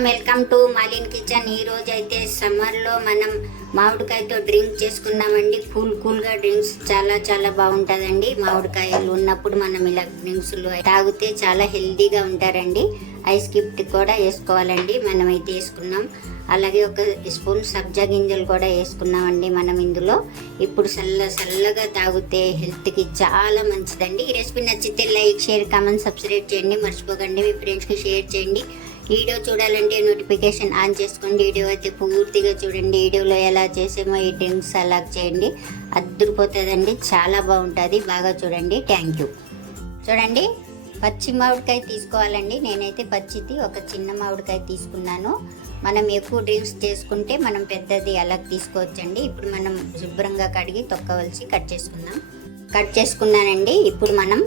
Welcome to మాలిన్ kitchen. ఈ రోజు అయితే సమ్మర్లో మనం మామిడికాయతో డ్రింక్ చేసుకున్నామండి. కూల్గా డ్రింక్స్ చాలా బాగుంటుందండి. మామిడికాయలు ఉన్నప్పుడు మనం ఇలా డ్రింక్స్లు తాగితే చాలా హెల్తీగా ఉంటారండి. ఐస్ క్యూబ్ కూడా వేసుకోవాలండి. మనం అయితే వేసుకున్నాం. అలాగే ఒక స్పూన్ సబ్జా గింజలు కూడా వేసుకున్నామండి మనం ఇందులో. ఇప్పుడు చల్లగా తాగితే హెల్త్కి చాలా మంచిదండి. ఈ రెసిపీ నచ్చితే లైక్, షేర్, కామెంట్, సబ్స్క్రైబ్ చేయండి. మర్చిపోకండి. మీ ఫ్రెండ్స్కి షేర్ చేయండి. వీడియో చూడాలంటే నోటిఫికేషన్ ఆన్ చేసుకోండి. వీడియో అయితే పూర్తిగా చూడండి. వీడియోలో ఎలా చేసామో ఈ డ్రింక్స్ అలా చేయండి. అద్దరిపోతుందండి. చాలా బాగుంటుంది. బాగా చూడండి. Thank you. చూడండి, పచ్చి మామిడికాయ తీసుకోవాలండి. నేనైతే పచ్చిది ఒక చిన్న మామిడికాయ తీసుకున్నాను. మనం ఎక్కువ డ్రింక్స్ చేసుకుంటే మనం పెద్దది అలా తీసుకోవచ్చండి. ఇప్పుడు మనం శుభ్రంగా కడిగి తొక్కవలసి కట్ చేసుకున్నానండి. ఇప్పుడు మనం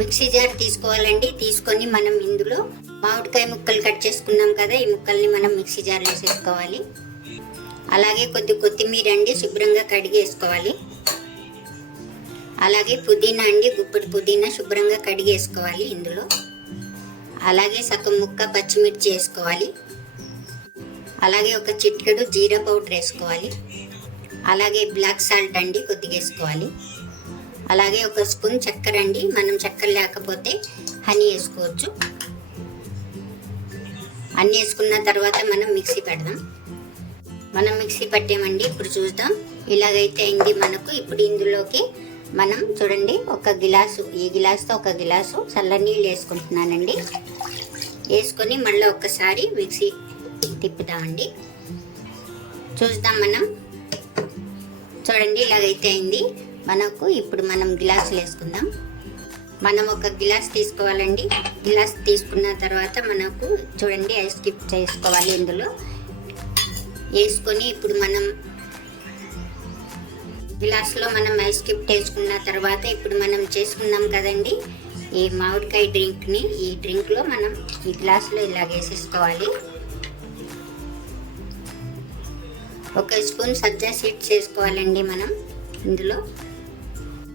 మిక్సీ జార్ తీసుకోవాలండి. తీసుకొని మనం ఇందులో మామిడికాయ ముక్కలు కట్ చేసుకున్నాం కదా, ఈ ముక్కల్ని మనం మిక్సీ జార్లో వేసేసుకోవాలి. అలాగే కొత్తిమీర అండి శుభ్రంగా కడిగి వేసుకోవాలి. అలాగే పుదీనా అండి, గుప్పెడు పుదీనా శుభ్రంగా కడిగి వేసుకోవాలి ఇందులో. అలాగే సగం ముక్క పచ్చిమిర్చి వేసుకోవాలి. అలాగే ఒక చిటికెడు జీరా పౌడర్ వేసుకోవాలి. అలాగే బ్లాక్ సాల్ట్ అండి కొద్దిగా వేసుకోవాలి. అలాగే ఒక స్పూన్ చక్కెర అండి. మనం చక్కెర లేకపోతే హనీ వేసుకోవచ్చు. అన్నీ వేసుకున్న తర్వాత మనం మిక్సీ పెడదాం. మనం మిక్సీ పట్టామండి. ఇప్పుడు చూద్దాం. ఇలాగైతే అయింది మనకు. ఇప్పుడు ఇందులోకి మనం చూడండి ఒక గిలాసు, ఈ గిలాసుతో ఒక గిలాసు చల్లనీళ్ళు వేసుకుంటున్నానండి. వేసుకొని మళ్ళీ ఒక్కసారి మిక్సీ తిప్పుదామండి. చూద్దాం మనం. చూడండి ఇలాగైతే అయింది మనకు. ఇప్పుడు మనం గ్లాసులు వేసుకుందాం. మనం ఒక గిలాస్ తీసుకోవాలండి. గిలాస్ తీసుకున్న తర్వాత మనకు చూడండి ఐస్ క్యూబ్ చేసుకోవాలి ఇందులో వేసుకొని. ఇప్పుడు మనం గిలాస్లో మనం ఐస్ క్యూబ్ వేసుకున్న తర్వాత ఇప్పుడు మనం చేసుకున్నాం కదండి ఈ మామిడికాయ డ్రింక్ని. ఈ డ్రింక్లో మనం ఈ గ్లాస్లో ఇలా వేసేసుకోవాలి. ఒక స్పూన్ సబ్జా సీడ్స్ వేసుకోవాలండి మనం ఇందులో.